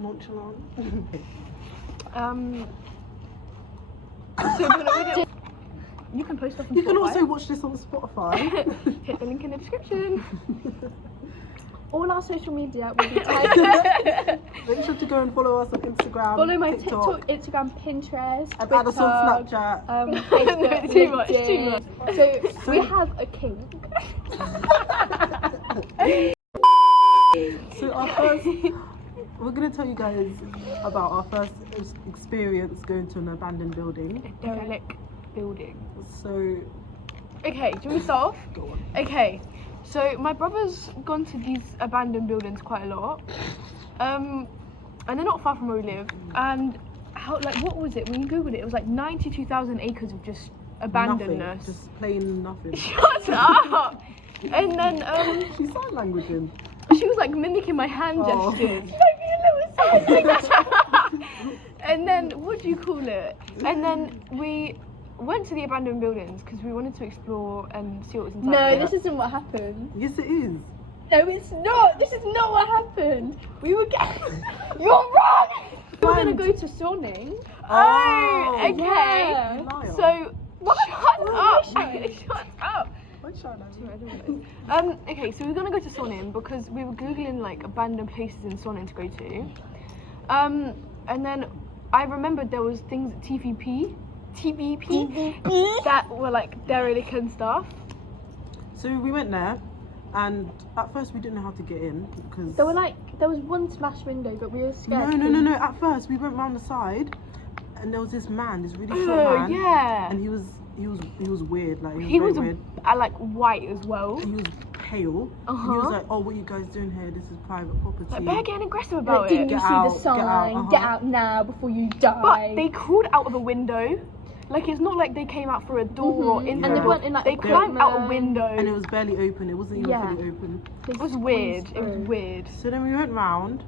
Nonchalant. So you can post stuff on You can Spotify. also watch this on Spotify. Hit the link in the description. All our social media will be tagged. Make sure to go and follow us on Instagram, Follow my TikTok, TikTok, Instagram, Pinterest, and add us on Snapchat. Facebook, No, too much, LinkedIn. too much. So we have a kink. So our first, we're gonna tell you guys about our first experience going to an abandoned building. Derelict building. So Okay, do you want me to start off? go on. Okay, so my brother's gone to these abandoned buildings quite a lot, and they're not far from where we live. And how, like, what was it when you googled it? It was like 92,000 acres of just abandonedness. Nothing, just plain nothing. Shut up! And then She's sign languaging. she was like mimicking my hand Oh. gestures. And then what do you call it? And then we went to the abandoned buildings because we wanted to explore and see what was inside. No, there. this isn't what happened. Yes, it is. No, it's not. This is not what happened. We were getting. You're wrong. We were gonna go to Sonning. Oh, okay. Yeah. Liar. So shut up. Shut up. Why should I? Okay, so we were gonna go to Sonning because we were googling like abandoned places in Sonning to go to. And then I remembered there was things at TVP that were like derelict and stuff. So we went there, and at first we didn't know how to get in because There was one smashed window, but we were scared. No. At first we went round the side, and there was this man, this really short man, Yeah. and he was weird. Like He was very weird. like white as well. He was pale. And he was like, "Oh, what are you guys doing here? This is private property." Like they're getting aggressive Like, about didn't it. you Get see out, the get sign? out, Get out now before you die. But they crawled out of a window. Like, it's not like they came out through a door or in And the they door. weren't in, like, They climbed out a window. And it was barely open. It wasn't even Yeah. fully open. It was weird. It was weird. So then we went round,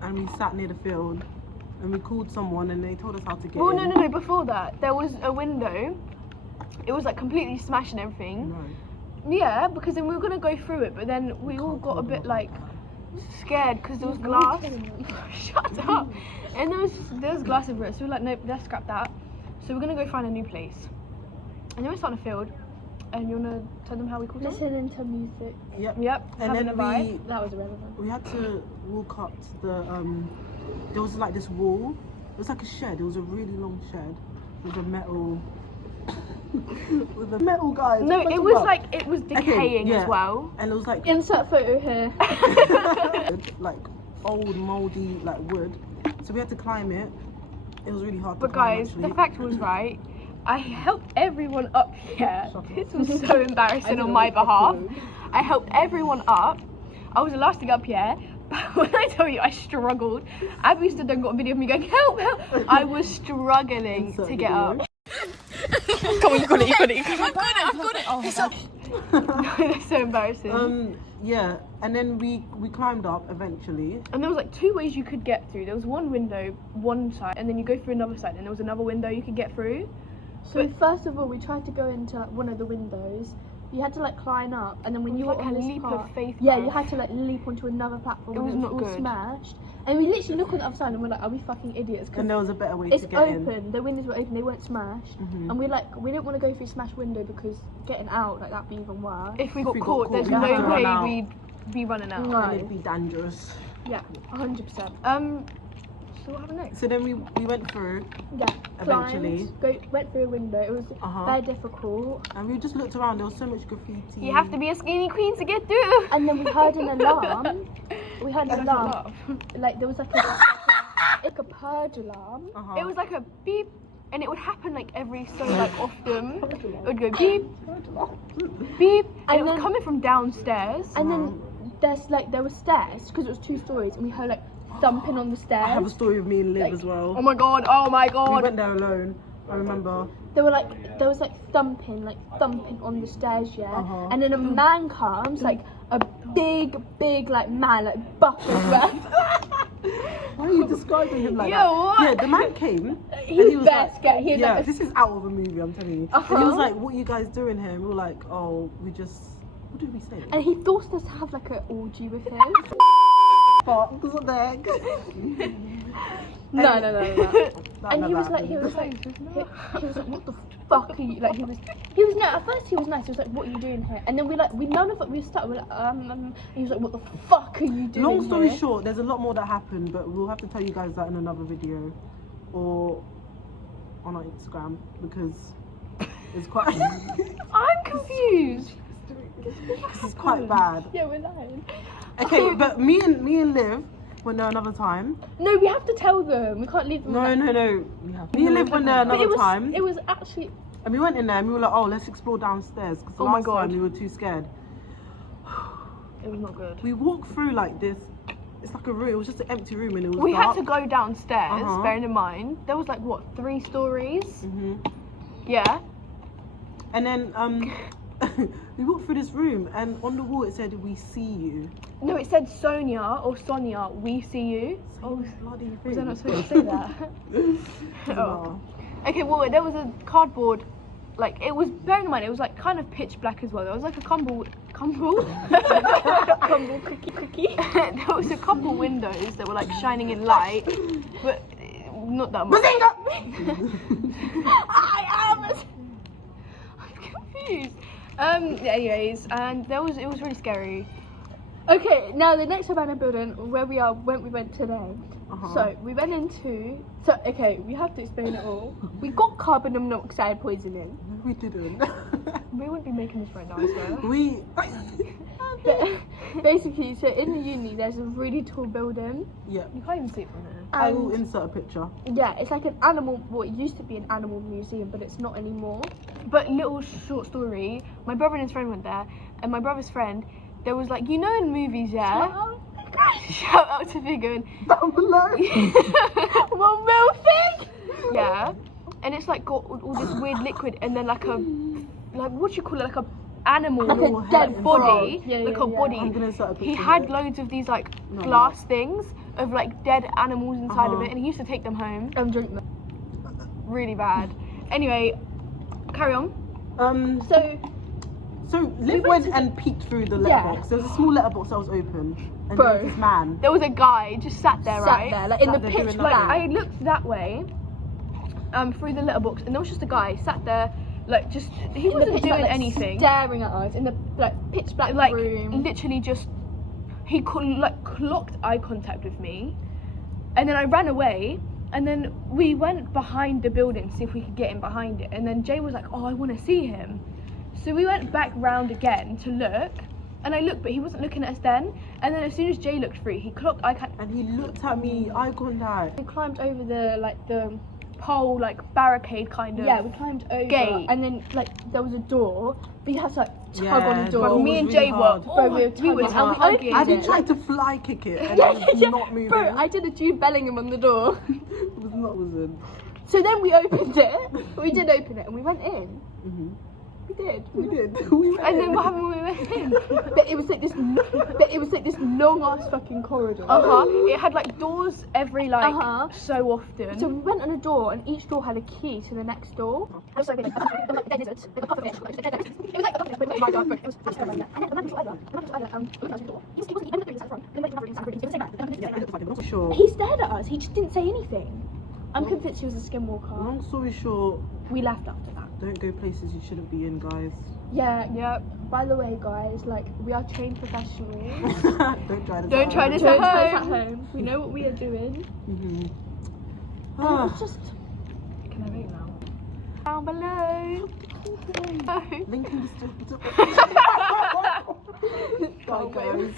and we sat near the field, and we called someone, and they told us how to get Well, in. no. Before that, there was a window. It was like completely smashed and everything. No. Yeah, because then we were gonna go through it, but then we all got a bit like scared because there was glass. Shut up! And there was glass over it, so we were like, nope, let's scrap that. So we're gonna go find a new place. And then we started a field. And you wanna tell them how we called it? Listening to music. Yep. Yep. And having then a vibe. That was irrelevant. we had to walk up to the there was like this wall. It was like a shed. It was a really long shed with a metal with a metal guy. No, it was like it was decaying yeah. as well. And it was like Insert photo here. like old moldy like wood. So we had to climb it. It was really hard to But climb, guys, actually. the fact was right. I helped everyone up here. Shut up. This was so embarrassing on my behalf. I helped everyone up. I was the last to get up here. But when I tell you I struggled, Abby stood there and got a video of me going, help, help. I was struggling Insert to get video. up. Come on, you got it. I've got it. Oh, that's so embarrassing. Yeah, and then we climbed up eventually. And there was like two ways you could get through. There was one window, one side, and then you go through another side, and there was another window you could get through. So first of all, we tried to go into like, one of the windows. You had to like climb up, and then when you was were like on a this leap of part, faith, yeah, bruv. you had to like leap onto another platform. It was and not all good. smashed. And we literally look on the other side, and we're like, are we fucking idiots? 'Cause And there was a better way it's to get open. in. The windows were open. They weren't smashed. And we didn't want to go through smashed window because getting out like that'd be even worse. If we got we got caught, caught, there's we'd have to no run way out. we'd be running out. No. And it'd be dangerous. Yeah, 100%. So what happened next? So then we went through, Yeah, Eventually. went through a window. It was very difficult. and we just looked around. There was so much graffiti. You have to be a skinny queen to get through. And then we heard an alarm. We heard an That's not alarm. love. Like there was like a purge alarm. It was like a beep, and it would happen like every so like often. It would go beep, beep, and it was then- coming from downstairs. And then there were stairs because it was 2 stories, and we heard like thumping on the stairs. I have a story of me and Liv Like- as well. Oh my god! Oh my We god! went there alone. I remember. There was like thumping on the stairs, yeah. And then a man comes, like a big like man, like buff as well. Why are you describing him like Yo, that? what? Yeah, the man came. He and was best scared. He had yeah, like a this is out of a movie, I'm telling you. And he was like, "What are you guys doing here?" And we were like, "Oh, we just." What did we say? and he forced us to have like an orgy with him. But Because what the heck? No. That And he never was like, what the fuck are you, like, he was no, at first he was nice, he was like, what are you doing here? And then we none of it, we started, we're like, and he was like, what the fuck are you doing Long story here? short, there's a lot more that happened, but we'll have to tell you guys that in another video or on our Instagram because it's quite I'm confused. this is quite bad. Yeah, we're lying. Okay, but me and Liv went there another time. No, we have to tell them, we can't leave them. No. Me and Liv went there But another time. it was actually, And we went in there and we were like, oh, let's explore downstairs. Because Oh my last God. time we were too scared. It was not good. We walked through like this. It's like a room. It was just an empty room and it was We dark. had to go downstairs, Uh-huh. bearing in mind, there was like, what, 3 stories? hmm Yeah. And then we walked through this room and on the wall it said, we see you. No, it said Sonia, we see you. Oh, bloody Was I not thing. supposed to say that? Oh. Okay, well, there was a cardboard, like, it was, bearing in mind, it was like kind of pitch black as well. There was like a cumble cookie. there was a couple windows that were like shining in light, but not that much. I'm confused. Anyways, and it was really scary. Okay, now the next abandoned building where we went today. Uh-huh. So we went into, okay, we have to explain it all. We got carbon monoxide poisoning. We didn't. We wouldn't be making this right now, I swear. we. But basically, so in the uni, there's a really tall building. Yeah. You can't even see it from there. I will And insert a picture. yeah, it's like an animal. Well, it used to be an animal museum, but it's not anymore. But little short story, my brother and his friend went there, and my brother's friend, there was like, you know in movies, yeah? Shout out to Vigo. Down below. One real thing. Yeah. And it's like got all this weird liquid and then like what do you call it? Like a animal Like Animal a head dead and body. frog. Yeah, like yeah, a yeah. body. I'm gonna insert a picture. He of had it. loads of these like No, glass things of like dead animals inside of Uh-huh. it and he used to take them home. I'm drinking that. Really bad. Anyway, carry on. So Liv went and peeked through the letterbox. There was a small letterbox that was open, and Bro. there was this man. There was a guy just sat there, right? Sat there, like in Sat the there pitch doing black. I looked that way, through the letterbox, and there was just a guy sat there, like just he In the wasn't pitch doing black, like, anything, staring at us in the like pitch black like room. literally just he clocked eye contact with me, and then I ran away, and then we went behind the building to see if we could get in behind it, and then Jay was like, "Oh, I want to see him," so we went back round again to look. And I looked, but he wasn't looking at us then. And then as soon as Jay looked through, he clocked eye contact. And he looked at me, eye contact. We climbed over the Pole, like barricade kind of. yeah, we climbed over Gate. and then like there was a door, but you had to like tug Yeah, on the the door. door Me and was really Jay hard. were, Bro, we were we were tugging, and we hugging. opened I did it. try to fly kick it, and Yeah, it was yeah. not moving. Bro, I did a Jude Bellingham on the door. It was not wasn't. So then we opened it. We did open it and we went in. Mm-hmm. We did. We did. We went And then in. what happened when we went in? But it was like this long ass fucking corridor. It had like doors every like Uh-huh. so often. So we went on a door and each door had a key to the next door. It was like a dead lizard, like a puff of it, like a dead lizard. It was like a puff of it, like my God, it was and then the man was like that. He wasn't even looking at the front. Then went another room, it was the same man. Yeah, it was like, I'm not sure. He stared at us, he just didn't say anything. I'm convinced he was a skinwalker. Long story short, We left after that. don't go places you shouldn't be in, guys. Yeah, Yep. by the way guys, like we are trained professionals. Don't try this. Don't at try home. this Don't try at this at home. We know what we are doing. Mhm. And it was just Can I make now? Down below. Link in the description. Can't Bye, guys.